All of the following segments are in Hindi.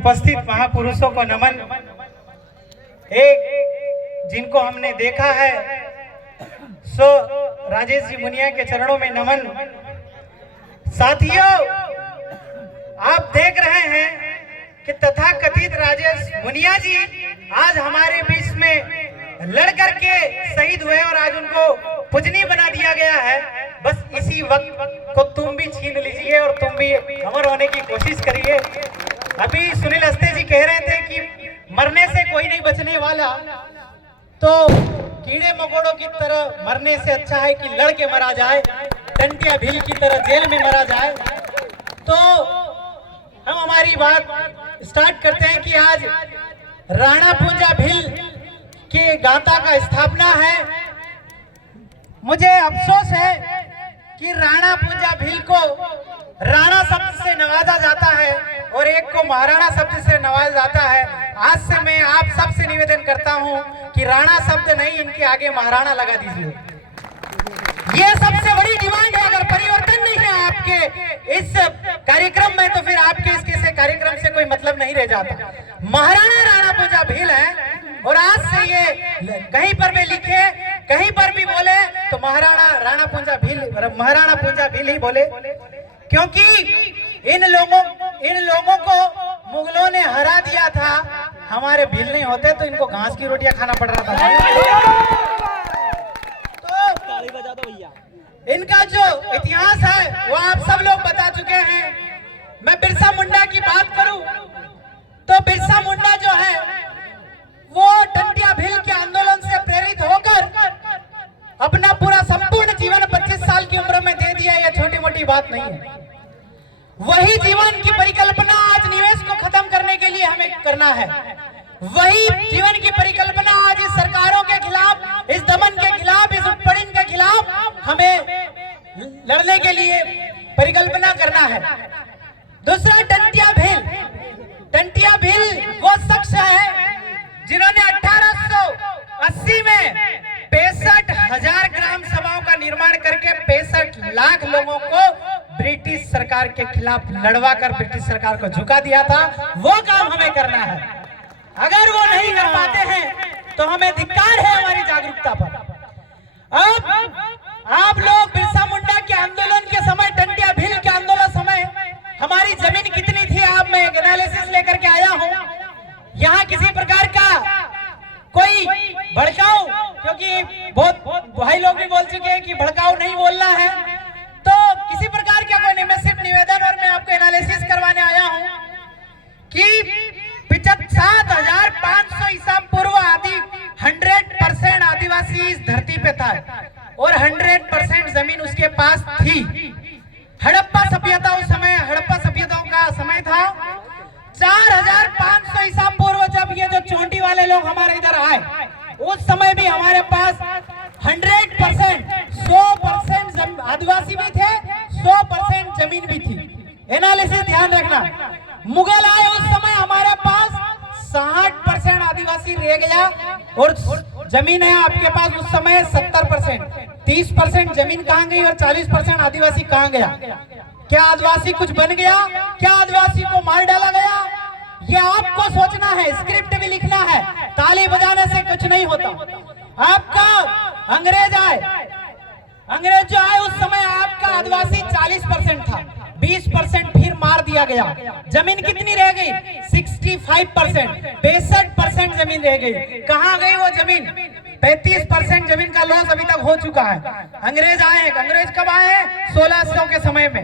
उपस्थित महापुरुषों को नमन। एक जिनको हमने देखा है सो राजेश जी मुनिया के चरणों में नमन। साथियों, आप देख रहे हैं कि तथाकथित राजेश मुनिया जी आज हमारे बीच में लड़ करके शहीद हुए और आज उनको पूजनीय बना दिया गया है। बस इसी वक्त को तुम भी छीन लीजिए और तुम भी अमर होने की कोशिश करिए। अभी सुनील अस्ते जी कह रहे थे कि मरने से कोई नहीं बचने वाला, तो कीड़े मकोड़ों की तरह मरने से अच्छा है कि लड़ के मरा जाए, टंटिया भील की तरह जेल में मरा जाए। तो हम हमारी बात स्टार्ट करते हैं कि आज राणा पूंजा भील के गाथा का स्थापना है। मुझे अफसोस है कि राणा पूंजा भील को राणा शब्द से नवाजा जाता है और एक को महाराणा शब्द से नवाजा जाता है। आज से मैं आप सबसे निवेदन करता हूं कि राणा शब्द नहीं, इनके आगे महाराणा लगा दीजिए। ये सबसे बड़ी डिमांड है। अगर परिवर्तन नहीं है आपके इस कार्यक्रम में तो फिर आपके इसके कार्यक्रम से कोई मतलब नहीं रह जाता। महाराणा राणा पूंजा भील है और आज से ये कहीं पर भी लिखे, कहीं पर भी बोले तो महाराणा राणा पूंजा भील ही बोले, क्योंकि इन लोगों को मुगलों ने हरा दिया था। हमारे भील नहीं होते तो इनको घास की रोटियां खाना पड़ रहा था। तो इनका जो इतिहास है वो आप सब लोग बता चुके हैं। मैं बिरसा मुंडा की बात करूं तो बिरसा मुंडा जो है वो टंटिया भील के आंदोलन से प्रेरित होकर अपना पूरा संपूर्ण जीवन 25 साल की उम्र में दे दिया। यह छोटी मोटी बात नहीं है। वही जीवन की परिकल्पना आज निवेश को खत्म करने के लिए हमें करना है। वही जीवन की परिकल्पना आज इस सरकारों के खिलाफ, इस दमन के खिलाफ, इस उत्पीड़न के खिलाफ हमें लड़ने के लिए परिकल्पना करना है। दूसरा, टंटिया भील वो शख्स है जिन्होंने 1880 में 65,000 ग्राम सभाओं का निर्माण करके 65 लाख लोगों को ब्रिटिश सरकार के खिलाफ लड़वा कर ब्रिटिश सरकार को झुका दिया था। वो काम हमें करना है। अगर वो नहीं कर पाते हैं तो हमें धिक्कार है हमारी जागरूकता पर। अब आप लोग बिरसा मुंडा के आंदोलन के समय, टंटिया भील के आंदोलन समय हमारी जमीन कितनी थी, आप मैं एनालिसिस लेकर के आया हूं। यहाँ किसी प्रकार का कोई भड़काऊ, क्योंकि बहुत भाई लोग भी बोल चुके हैं कि भड़काऊ नहीं बोलना है, तो किसी प्रकार का कोई नहीं। मैं सिर्फ निवेदन और मैं आपको एनालिसिस करवाने आया हूं कि 7,500 ईसा पूर्व आदि 100% आदिवासी इस धरती पे था और 100% जमीन उसके पास थी। हड़प्पा सभ्यता उस समय, हड़प्पा सभ्यताओं का समय था। 4,500 ईसा पूर्व जब ये जो चोंटी वाले लोग हमारे इधर आए, उस समय भी हमारे पास 100%, 100% आदिवासी भी थे, 100% जमीन भी थी। एनालिसिस ध्यान रखना। मुगल आए उस समय हमारे पास 60% आदिवासी रह गया और जमीन है आपके पास उस समय 70%। 30% जमीन कहां गई और 40% आदिवासी कहां गया? क्या आदिवासी कुछ बन गया? क्या आदिवासी को मार डाला गया? ये आपको सोचना है, स्क्रिप्ट भी लिखना है। ताली बजाने से कुछ नहीं होता। आपका अंग्रेज जो आए उस समय आपका आदिवासी 40% था, 20% फिर मार दिया गया। जमीन कितनी रह गई? 65%, 65% जमीन रह गई। कहां गई वो जमीन? 35% जमीन का लॉस अभी तक हो चुका है। अंग्रेज आए हैं। अंग्रेज कब आए हैं? 1600 के समय में।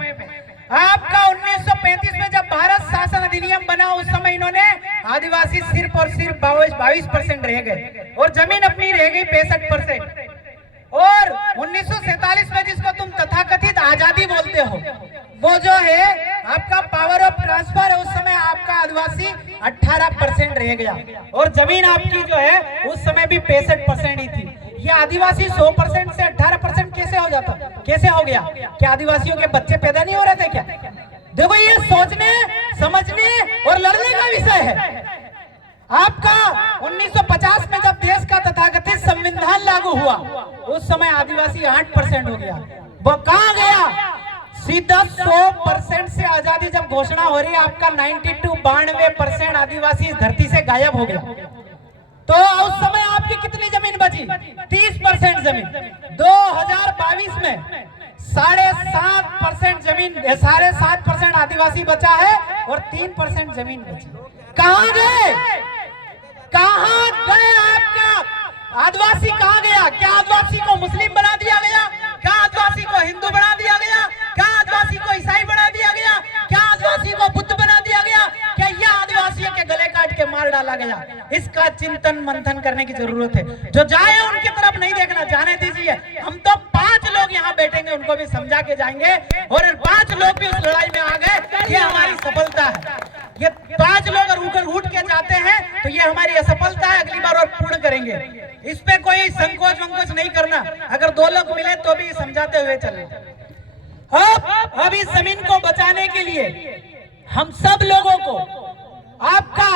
आपका 1935 में जब भारत शासन अधिनियम बना उस समय इन्होंने आदिवासी सिर्फ और सिर्फ 22% रह गए और जमीन अपनी रह गई 65%। और 1947 में जिसको तुम तथाकथित आजादी बोलते हो, वो जो है आपका पावर ऑफ ट्रांसफर है, उस समय आपका आदिवासी 18% रह गया और जमीन आपकी जो है उस समय भी 65% ही थी। ये आदिवासी 100% से 18% कैसे हो जाता? कैसे हो गया? क्या आदिवासियों के बच्चे पैदा नहीं हो रहे थे क्या? देखो, ये सोचने, समझने और लड़ने का विषय है। आपका 1950 में जब देश का तथाकथित संविधान लागू हुआ उस समय आदिवासी 8% हो गया। वो कहां गया? सीधा 100% से आजादी जब घोषणा हो रही है, आपका 92% आदिवासी इस धरती से गायब हो गया। तो उस समय आपकी कितनी जमीन बची? 30% जमीन। 2022 में 7.5% जमीन, 7.5% आदिवासी बचा है और 3% जमीन बची। कहां गए? कहां गए आपका आदिवासी? कहां गया? क्या आदिवासी को मुस्लिम बना दिया गया? क्या आदिवासी को हिंदू बना दिया गया? क्या आदिवासी को ईसाई बना दिया गया? क्या आदिवासी को बुद्ध बना दिया गया? क्या यह आदिवासियों के गले काट के मार डाला गया? इसका चिंतन मंथन करने की जरूरत है। जो जाए उनकी तरफ नहीं देखना, जाने दीजिए। हम तो 5 लोग यहाँ बैठेंगे, उनको भी समझा के जाएंगे, और 5 लोग भी उस लड़ाई में आ गए। ये हमारी सफलता है। ये 5 लोग अगर उठ के जाते हैं तो ये हमारी असफलता है। अगली बार और पूर्ण करेंगे। इस पे कोई संकोच वंकोच नहीं करना। अगर 2 लोग मिले तो भी समझाते हुए चलना। अब इस जमीन को बचाने के लिए हम सब लोगों को, आपका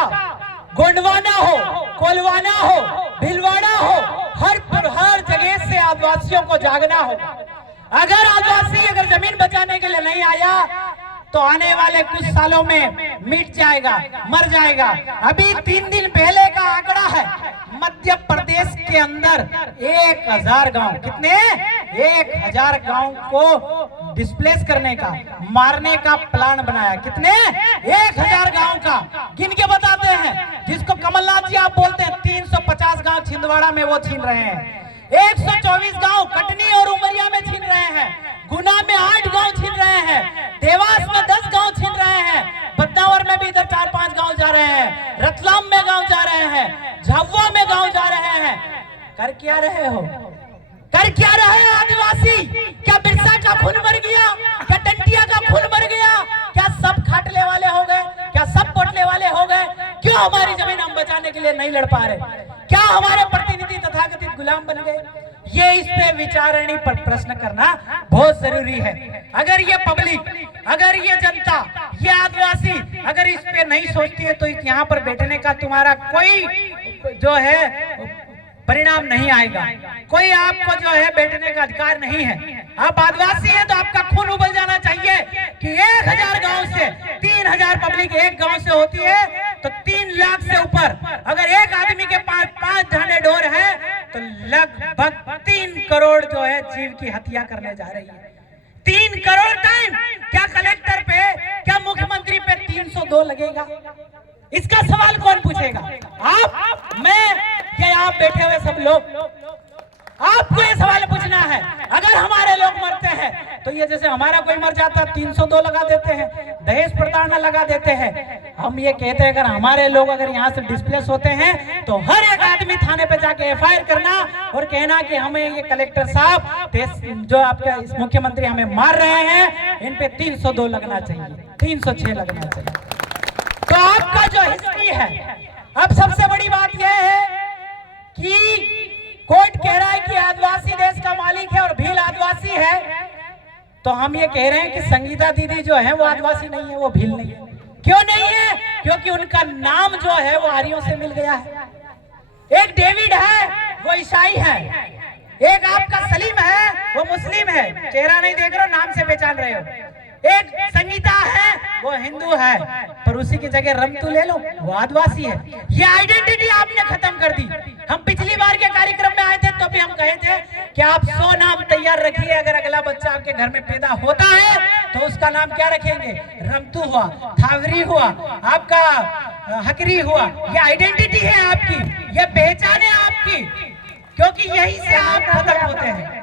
गोंडवाना हो, कोलवाना हो, भिलवाड़ा हो, हर जगह से आदिवासियों को जागना होगा। अगर आदिवासी अगर जमीन बचाने के लिए नहीं आया तो आने वाले कुछ सालों में मिट जाएगा, मर जाएगा। अभी 3 दिन पहले का आंकड़ा है, मध्य प्रदेश के अंदर 1000 गांव, कितने? 1000 गांव को डिस्प्लेस करने का, मारने का प्लान बनाया। कितने? 1000 गांव का गिन के बताते हैं। जिसको कमलनाथ जी आप बोलते हैं, 350 गांव छिंदवाड़ा में वो छीन रहे हैं। 124 गांव कटनी और उमरिया में छीन रहे हैं। गुना में 8 गांव छीन रहे हैं। देवास में 10 गांव छीन रहे हैं। बदनावर में भी इधर 4-5 गांव जा रहे हैं। रतलाम में गांव जा रहे हैं। झाबुआ में गांव जा रहे हैं। कर क्या रहे हो? कर क्या रहे हैं आदिवासी? क्या बिरसा का खून मर गया? क्या टंटिया का खून मर गया? क्या सब खाटले वाले हो गए? क्या सब पोटले वाले हो गए? क्यों हमारी जमीन हम बचाने के लिए नहीं लड़ पा रहे? क्या हमारे प्रतिनिधि तथाकथित गुलाम बन गए? ये इस पे विचारणी पर प्रश्न करना बहुत जरूरी है। अगर ये पब्लिक, अगर ये जनता, ये आदिवासी अगर इस पे नहीं सोचती है तो यहाँ पर बैठने का तुम्हारा कोई जो है परिणाम नहीं आएगा। कोई आपको जो है बैठने का अधिकार नहीं है। आप आदिवासी हैं तो आपका खून उबल जाना चाहिए कि 1000 गांव से 3000 पब्लिक एक गांव से होती है तो 3 लाख से ऊपर अगर एक आदमी के पास 5 झाने ढोर है तो लगभग 3 करोड़ जो है जीव की हत्या करने जा रही है। 3 करोड़ टाइम। क्या कलेक्टर पे, क्या मुख्यमंत्री पे 302 लगेगा? इसका सवाल कौन पूछेगा? आप, मैं, क्या आप बैठे हुए सब लोग? आपको ये सवाल पूछना है। अगर हमारे लोग मरते हैं तो ये जैसे हमारा कोई मर जाता 302 लगा देते हैं, दहेज प्रताड़ना लगा देते हैं। हम ये कहते हैं अगर हमारे लोग अगर यहाँ से डिस्प्लेस होते हैं तो हर एक आदमी थाने पे जाके FIR करना और कहना कि हमें ये कलेक्टर साहब जो आपका इस मुख्यमंत्री हमें मार रहे हैं, इन पे 302 लगना चाहिए, 306 लगना चाहिए। तो आपका जो हिस्ट्री है, अब सबसे बड़ी बात यह है कि कोर्ट कह रहा है कि आदिवासी देश का मालिक है और भील आदिवासी है, तो हम ये कह रहे हैं कि संगीता दीदी जो है वो आदिवासी नहीं है, वो भील नहीं है। क्यों नहीं है? क्योंकि उनका नाम जो है वो आर्यों से मिल गया है। एक डेविड है वो ईसाई है, एक आपका सलीम है वो मुस्लिम है, चेहरा नहीं देख रहे हो, नाम से पहचान रहे हो। एक संगीता है वो हिंदू है, पर उसी की जगह रमतू ले लो, वो आदिवासी है। ये आइडेंटिटी आपने खत्म कर दी। हम पिछली बार के कार्यक्रम में आए थे तो भी हम कहे थे कि आप 100 नाम तैयार रखिए, अगर अगला बच्चा आपके घर में पैदा होता है तो उसका नाम क्या रखेंगे? रमतू हुआ, थावरी हुआ, आपका हकरी हुआ। ये आइडेंटिटी है आपकी, ये पहचान है आपकी, क्योंकि यही से आप खत्म होते हैं।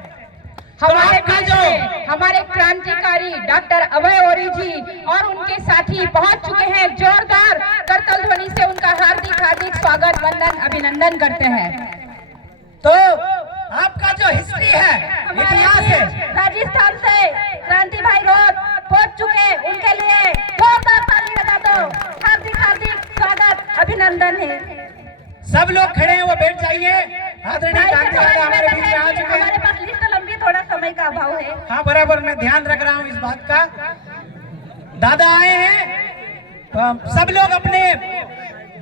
हमारे बीच में हमारे क्रांतिकारी डॉक्टर अभय ओरी जी और उनके साथी पहुंच चुके हैं। जोरदार करतल ध्वनि से उनका हार्दिक हार्दिक स्वागत, वंदन, अभिनंदन करते हैं। तो आपका जो हिस्ट्री है, इतिहास है, राजस्थान से क्रांति भाई रोड पहुंच चुके, उनके लिए जोरदार ताली बजा दो। हार्दिक हार्दिक स्वागत, अभिनंदन है। सब लोग खड़े हैं, वो बैठ जाइए। आदरणीय हमारे बीच में आ चुके हैं। हमारे पास लिस्ट लंबी, थोड़ा समय का अभाव है। हाँ बराबर, मैं ध्यान रख रहा हूँ इस बात का। दादा आए हैं तो सब लोग अपने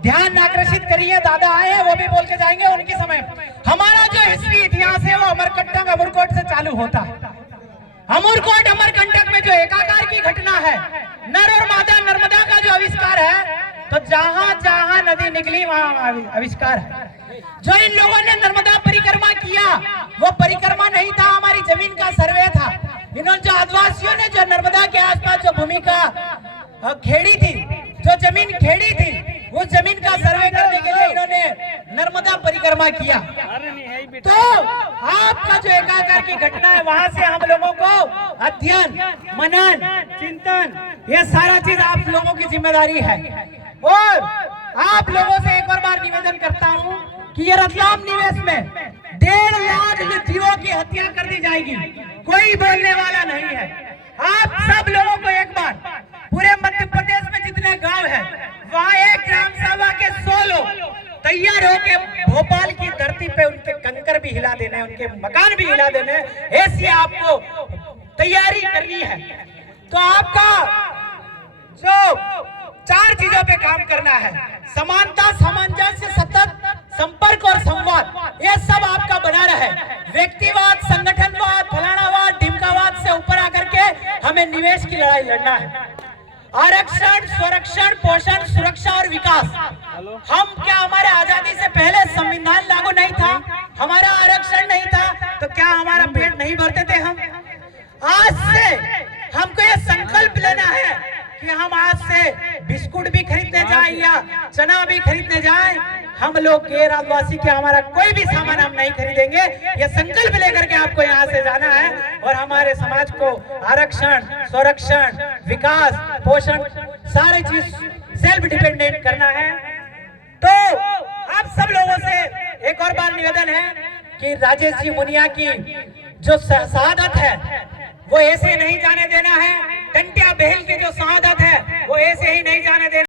ध्यान आकर्षित करिए। दादा आए हैं, वो भी बोल के जाएंगे उनके समय। हमारा जो हिस्ट्री इतिहास है वो अमरकंटक अमरकोट से चालू होता है। अमरकोट अमरकंटक में जो एकाकार की घटना है, नर और मादा नर्मदा का जो आविष्कार है, तो जहां जहां नदी निकली वहां आविष्कार है। जो इन लोगों ने नर्मदा परिक्रमा किया, वो परिक्रमा नहीं था, हमारी जमीन का सर्वे था। इन्होंने जो आदिवासियों ने जो नर्मदा के आसपास जो भूमिका खेड़ी थी, जो जमीन खेड़ी थी, उस जमीन का सर्वे करने के लिए इन्होंने नर्मदा परिक्रमा किया। तो आपका जो एकाकार की घटना है, वहां से हम लोगों को अध्ययन, मनन, चिंतन, ये सारा चीज आप लोगों की जिम्मेदारी है। और आप लोगों से एक और बार निवेदन करता हूं कि ये रतलाम निवेश में 1.5 लाख जीवों की हत्या कर दी जाएगी, कोई बोलने वाला नहीं है। आप सब लोगों को एक बार पूरे मध्य प्रदेश में जितने गांव है, वहां एक ग्राम सभा के 100 लोग तैयार होके भोपाल की धरती पे उनके कंकर भी हिला देने, उनके मकान भी हिला देने, ऐसी आपको तैयारी करनी है। तो आपका जो 4 चीजों पे काम करना है, समानता, सामंजस्य, सतत संपर्क और संवाद, ये सब आपका बना रहे। व्यक्तिवाद, संगठनवाद, फलानावाद, ढिमकावाद से ऊपर आकर के हमें निवेश की लड़ाई लड़ना है। आरक्षण, संरक्षण, पोषण, सुरक्षा और विकास। हम क्या हमारे आजादी से पहले संविधान लागू नहीं था, हमारा आरक्षण नहीं था, तो क्या हमारा पेट नहीं भरते थे हम? आज से हमको ये संकल्प लेना है कि हम आज से बिस्कुट भी खरीदने जाए या चना भी खरीदने जाए, हम लोग गैर आदिवासी के हमारा कोई भी सामान हम नहीं खरीदेंगे। ये संकल्प लेकर के आपको यहाँ से जाना है और हमारे समाज को आरक्षण, संरक्षण, विकास, पोषण, सारी चीज सेल्फ डिपेंडेंट करना है। तो आप सब लोगों से एक और बार निवेदन है कि राजेश जी मुनिया की जो शहादत है, वो ऐसे नहीं जाने देना है। टंटिया बहल की जो शहादत है, वो ऐसे ही नहीं जाने देना।